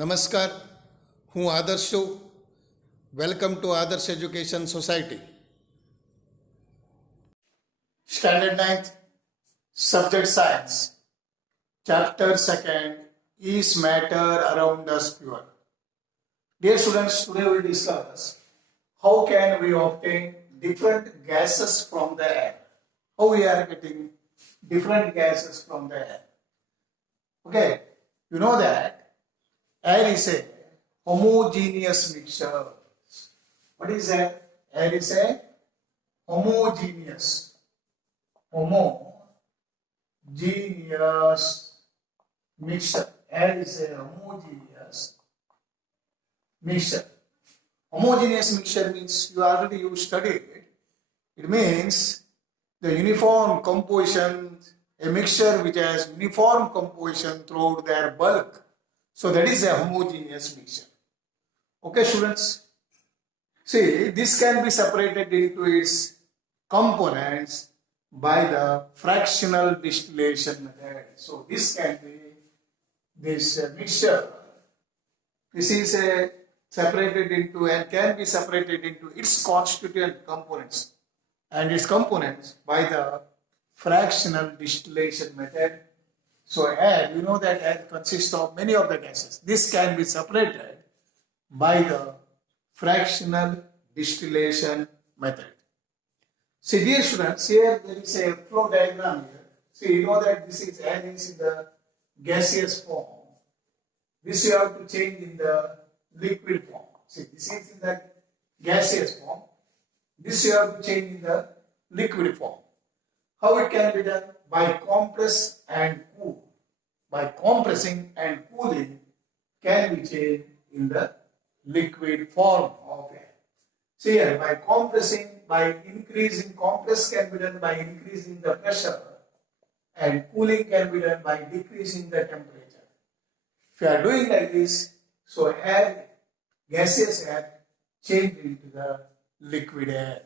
નમસ્કાર, હું આદર્શ છું. વેલકમ ટુ આદર્શ education society. Standard 9th, subject science, chapter 2nd, is matter around us pure? Dear students, today we will discuss how can we obtain different gases from the air. How we are getting different gases from the air. Okay, you know that air is a homogeneous mixture. What is that? Air is a homogeneous mixture. Air is a homogeneous mixture. Homogeneous mixture means you studied it. It means the uniform composition, a mixture which has uniform composition throughout their bulk. So that is a homogeneous mixture. Okay, students? See, this can be separated into its components by the fractional distillation method. So this can be this mixture. This is separated into and can be separated into its constituent components and its components by the fractional distillation method. So air, you know that air consists of many of the gases. This can be separated by the fractional distillation method. See, dear students, here there is a flow diagram here. See, you know that this is air is in the gaseous form. This you have to change in the liquid form. See, this is in the gaseous form. This you have to change in the liquid form. How it can be done? By compress and cool. By compressing and cooling can be changed in the liquid form of air. See here, by compressing, by increasing, compress can be done by increasing the pressure and cooling can be done by decreasing the temperature. If you are doing like this, so air, gaseous air, change into the liquid air.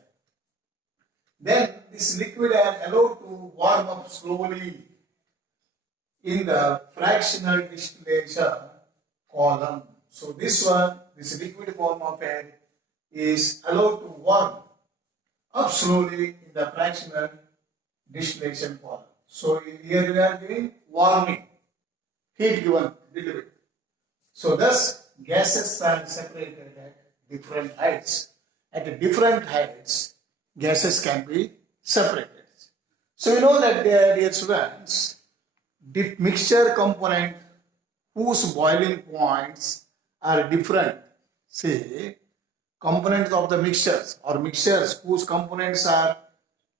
Then this liquid air allowed to warm up slowly in the fractional distillation column. So this liquid form of air is allowed to warm up slowly in the fractional distillation column. So here we are giving warming, heat given little bit. So thus gases are separated at different heights. At different heights, gases can be separated. So you know that dear students, the mixture component whose boiling points are different. See, components of the mixtures or mixtures whose components are,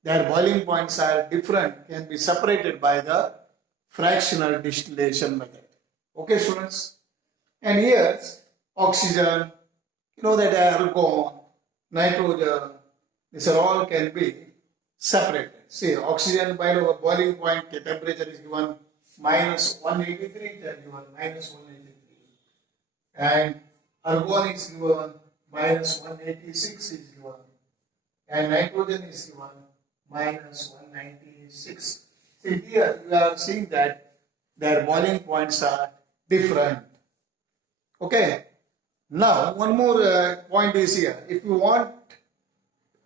their boiling points are different can be separated by the fractional distillation method. Okay, students? And here, oxygen, you know that argon, nitrogen, these are all can be separated. See, oxygen by boiling point temperature is given minus 183, it is given minus 183. And argon is given minus 186 is given. And nitrogen is given minus 196. See, here you are seeing that their boiling points are different. Okay. Now, one more point is here. If you want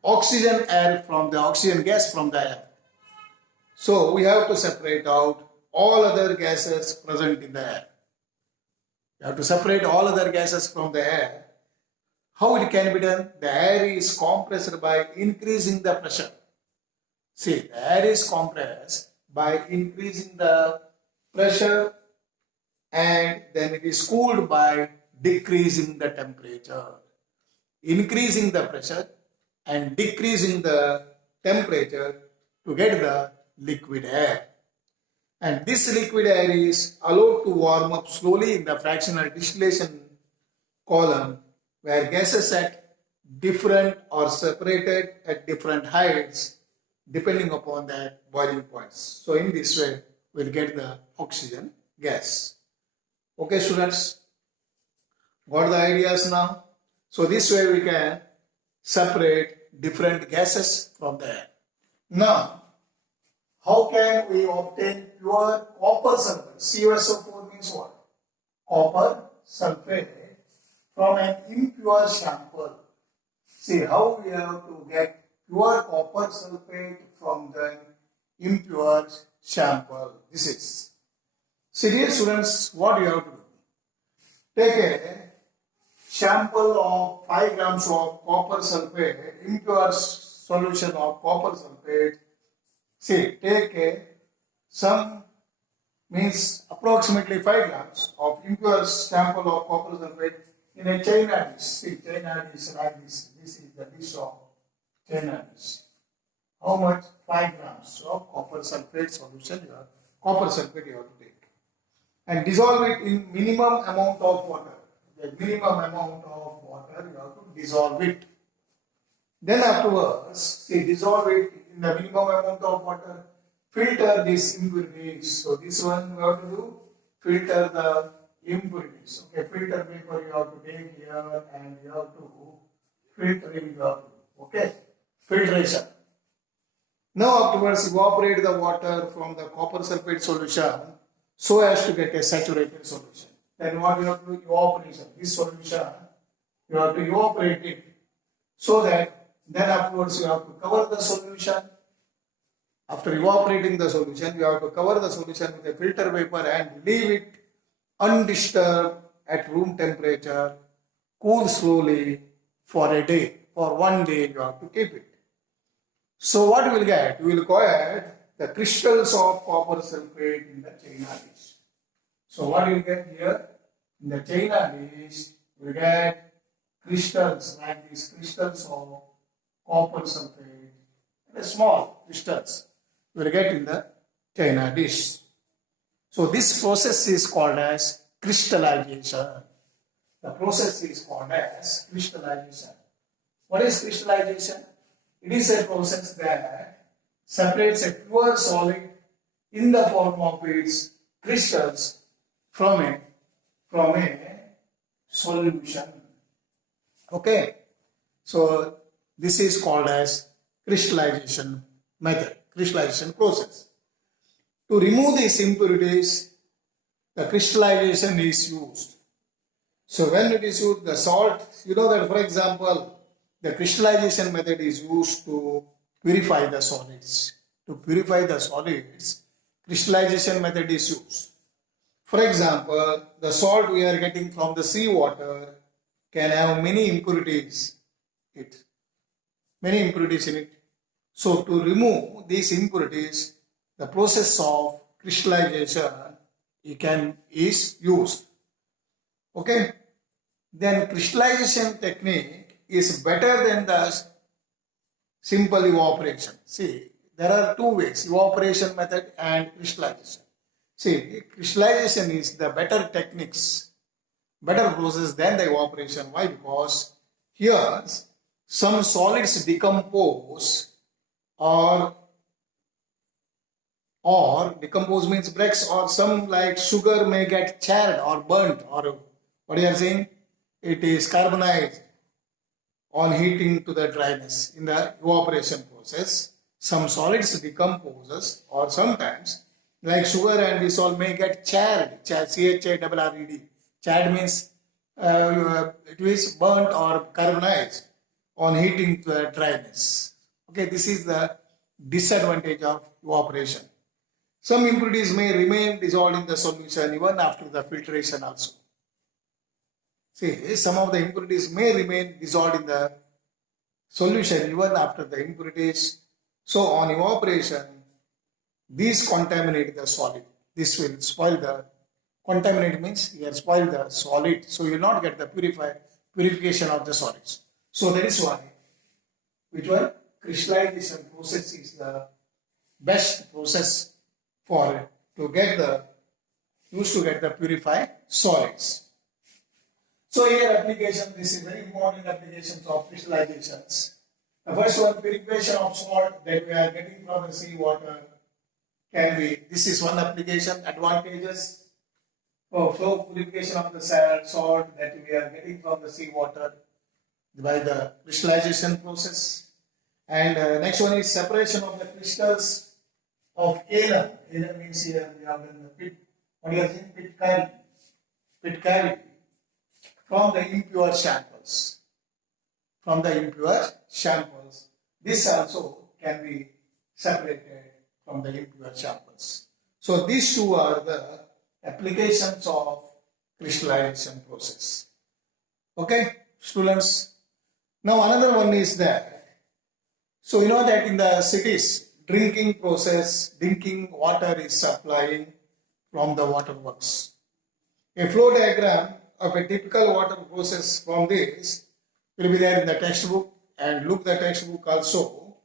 oxygen air from the oxygen gas from the air, so we have to separate out all other gases present in the air. You have to separate all other gases from the air. How it can be done? The air is compressed by increasing the pressure. See, the air is compressed by increasing the pressure and then it is cooled by decreasing the temperature. Increasing the pressure and decreasing the temperature to get the liquid air. And this liquid air is allowed to warm up slowly in the fractional distillation column where gases at different or separated at different heights depending upon their boiling points. So in this way, we'll get the oxygen gas. Okay, students? Got the ideas now? So this way we can separate different gases from the air. Now, how can we obtain pure copper sulfate? CuSO4 means what? Copper sulfate from an impure sample. See how we have to get pure copper sulfate from the impure sample. This is. See, dear students, what you have to do? Take a sample of 5 grams of copper sulfate, impure solution of copper sulfate. See, take some means approximately 5 grams of impure sample of copper sulfate in a China dish. See, China dish like this. This is the dish of China dish. How much? 5 grams of copper sulfate solution you have. Copper sulfate you have to take. And dissolve it in minimum amount of water. The minimum amount of water you have to dissolve it. Then afterwards, see, dissolve it in the minimum amount of water. Filter these impurities. So this one we have to do, filter the impurities. Okay, filter paper you have to take here and you have to filter it. You have to do. Okay, filtration. Now afterwards evaporate the water from the copper sulfate solution so as to get a saturated solution. Then what you have to do? Evaporation. This solution you have to evaporate it so that then afterwards you have to cover the solution. After evaporating the solution, you have to cover the solution with a filter paper and leave it undisturbed at room temperature, cool slowly for a day. For 1 day you have to keep it. So what you will get? You will get the crystals of copper sulfate in the China dish. So what you will get here? In the China dish, you will get crystals like these crystals of copper sulfate, and small crystals you will get in the China dish. So this process is called as crystallization. The process is called as crystallization. What is crystallization? It is a process that separates a pure solid in the form of its crystals from a solution. Okay. So this is called as crystallization method, crystallization process. To remove these impurities, the crystallization is used. So when it is used, the salt, you know that for example, the crystallization method is used to purify the solids. To purify the solids, crystallization method is used. For example, the salt we are getting from the seawater can have many impurities in it. So to remove these impurities, the process of crystallization is used. Okay. Then crystallization technique is better than the simple evaporation. See, there are two ways, evaporation method and crystallization. See, crystallization is the better techniques, better process than the evaporation. Why? Because here some solids decompose or decompose means breaks, or some like sugar may get charred or burnt, or what you are saying, it is carbonized on heating to the dryness. In the evaporation process, some solids decomposes, or sometimes like sugar and this all may get charred, CHARRED. Charred means it is burnt or carbonized on heating to the dryness. Okay, this is the disadvantage of evaporation. Some impurities may remain dissolved in the solution even after the filtration also. See, some of the impurities may remain dissolved in the solution even after the impurities. So on evaporation, these contaminate the solid. This will spoil the, contaminate means you spoil the solid. So you will not get the purification of the solids. So that is why, which one? Crystallization process is the best process for to get the purified solids. So here application, this is very important applications of crystallizations. The first one, purification of salt that we are getting from the sea water can be, this is one application, advantages for flow purification of the salt that we are getting from the sea water by the crystallization process. And next one is separation of the crystals of kaolin. Kaolin means here we have done the pit. What do you think? Pitcairn. from the impure samples. From the impure samples. This also can be separated from the impure samples. So these two are the applications of crystallization process. Okay, students. Now another one is that, so you know that in the cities, drinking water is supplying from the waterworks. A flow diagram of a typical water process from this will be there in the textbook, and look the textbook also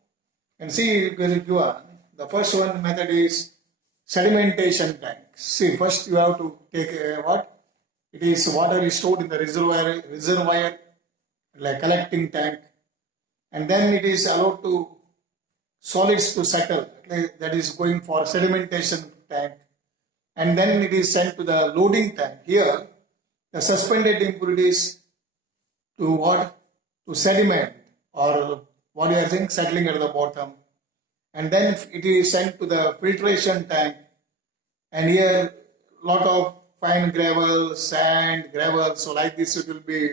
and see given. The first one method is sedimentation tank. See, first you have to take what? It is water is stored in the reservoir like collecting tank, and then it is allowed to solids to settle, that is going for sedimentation tank, and then it is sent to the loading tank. Here the suspended impurities to what? To sediment, or what you are saying, settling at the bottom, and then it is sent to the filtration tank, and here lot of fine gravel, sand, gravel, so like this it will be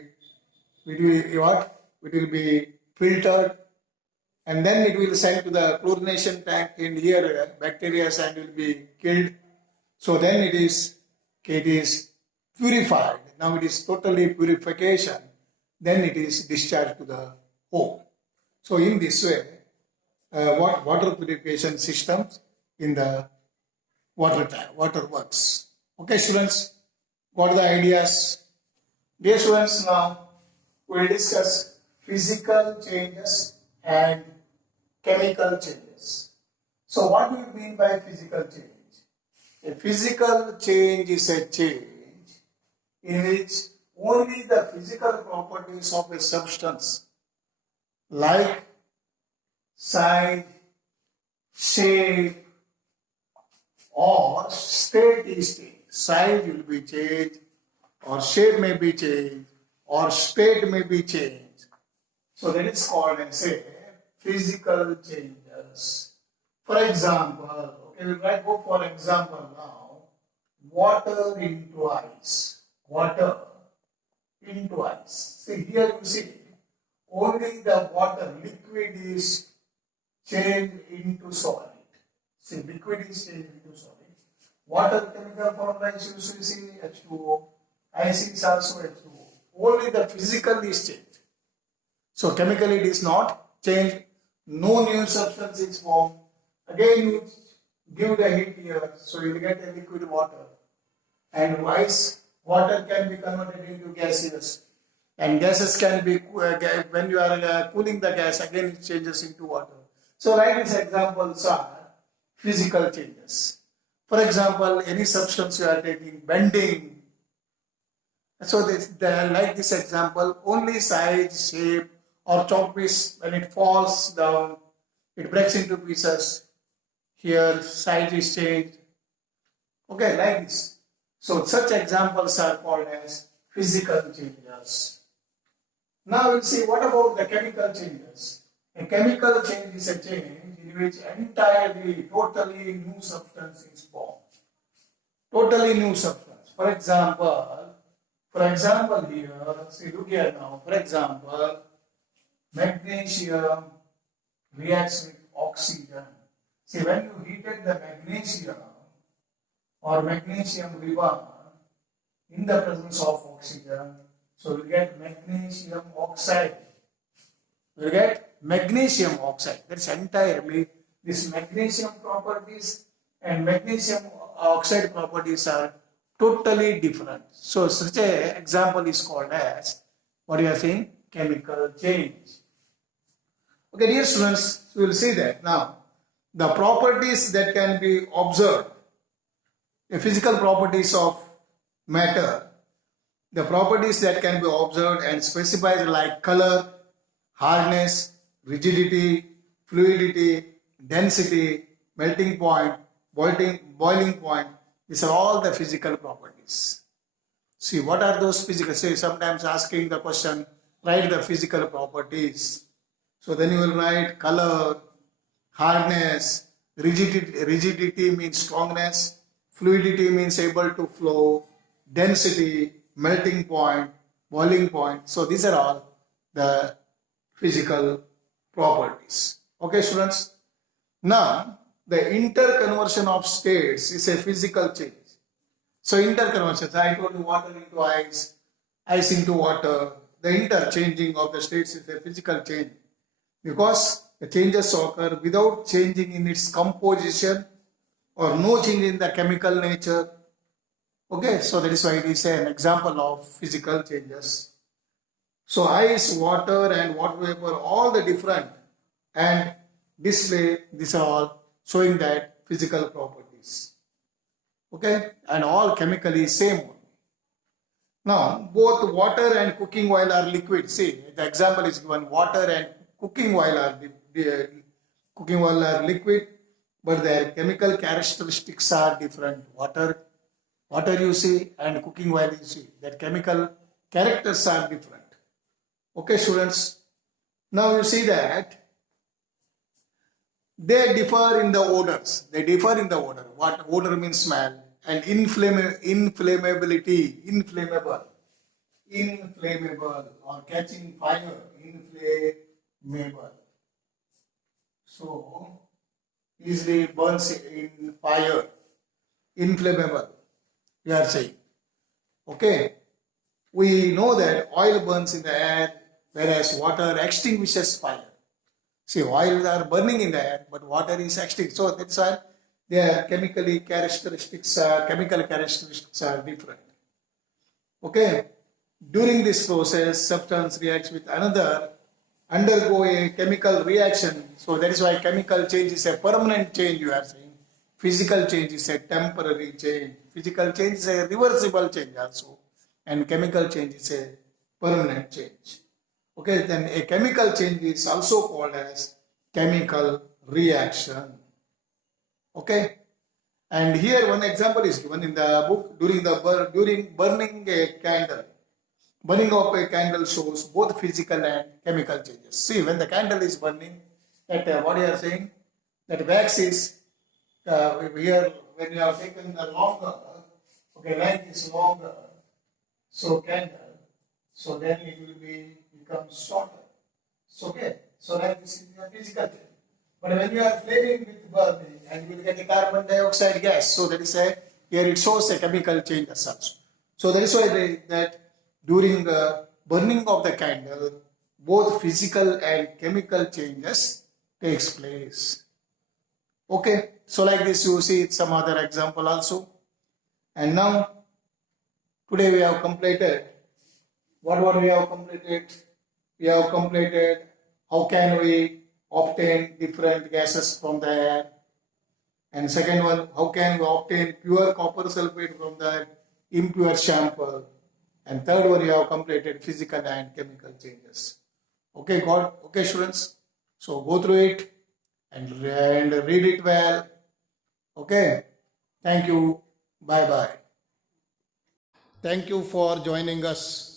what? It will be filtered, and then it will send to the chlorination tank, and here bacteria and will be killed. So then it is purified. Now it is totally purification. Then it is discharged to the home. So in this way, water purification systems in the water works. Okay, students, got the ideas? Dear students, now we will discuss physical changes and chemical changes. So what do you mean by physical change? A physical change is a change in which only the physical properties of a substance like size, shape or state is changed. Size will be changed, or shape may be changed, or state may be changed. So that is called as a physical changes. For example, okay, we might go for example now, water into ice. Water into ice. See here you see, only the water, liquid is changed into solid. See, liquid is changed into solid. Water chemical formula is usually see H2O. Ice is also H2O. Only the physical is changed. So chemically it is not changed. No new substance is formed. Again you give the heat here, so you will get a liquid water. And ice, water can be converted into gaseous. And gases can be, when you are cooling the gas, again it changes into water. So like these examples are physical changes. For example, any substance you are taking, bending. So like this example, only size, shape or chalk piece, when it falls down, it breaks into pieces. Here size is changed. Okay, like this. So such examples are called as physical changes. Now we'll see what about the chemical changes. A chemical change is a change in which entirely, totally new substance is formed. Totally new substance. For example here, see look here now. For example, magnesium reacts with oxygen. See, when you heated the magnesium or magnesium ribbon in the presence of oxygen, so we get magnesium oxide. We get magnesium oxide. That's entirely this magnesium properties and magnesium oxide properties are totally different. So such a example is called as, what you are saying, chemical change. Okay, dear students, we will see that now. The properties that can be observed, the physical properties of matter, the properties that can be observed and specified like color, hardness, rigidity, fluidity, density, melting point, boiling point, these are all the physical properties. See, what are those physical? Say, sometimes asking the question, write the physical properties. So then you will write color, hardness, rigidity means strongness, fluidity means able to flow, density, melting point, boiling point. So these are all the physical properties. Okay, students. Now, the interconversion of states is a physical change. So interconversions, I told you water into ice, ice into water. The interchanging of the states is a physical change because the changes occur without changing in its composition or no change in the chemical nature. Okay, so that is why it is an example of physical changes. So ice, water and water vapor, all the different, and this way, these are all showing that physical properties. Okay, and all chemically same only. Now, both water and cooking oil are liquid. See, the example is given: water and cooking oil are liquid, but their chemical characteristics are different. Water you see, and cooking oil you see. That chemical characters are different. Okay, students. Now you see that they differ in the odors. They differ in the odor. What odor means? Smell. And inflammability, inflammable or catching fire, inflammable. So easily burns in fire, inflammable. We are saying. Okay. We know that oil burns in the air, whereas water extinguishes fire. See, oils are burning in the air, but water is extinct. So that's why their chemical characteristics are different. Okay. During this process, substance reacts with another, undergo a chemical reaction. So that is why chemical change is a permanent change, you are saying. Physical change is a temporary change. Physical change is a reversible change also. And chemical change is a permanent change. Okay, then a chemical change is also called as chemical reaction. Okay, and here one example is given in the book. During burning a candle, burning of a candle shows both physical and chemical changes. See, when the candle is burning, that what you are saying, that wax is here when you have taken the longer, okay, length is longer, so candle, so then it will become shorter. So okay, so like this is a physical change. But when you are flaming with burning and you will get a carbon dioxide gas, so that is a, here it shows a chemical change as such. So that is why that during the burning of the candle, both physical and chemical changes takes place. Okay, so like this you see some other example also. And now today we have completed. What we have completed? We have completed how can we obtain different gases from the air. And second one, how can we obtain pure copper sulfate from the impure sample. And third one, you have completed physical and chemical changes. Okay, okay, students. So go through it and read it well. Okay. Thank you. Bye bye. Thank you for joining us.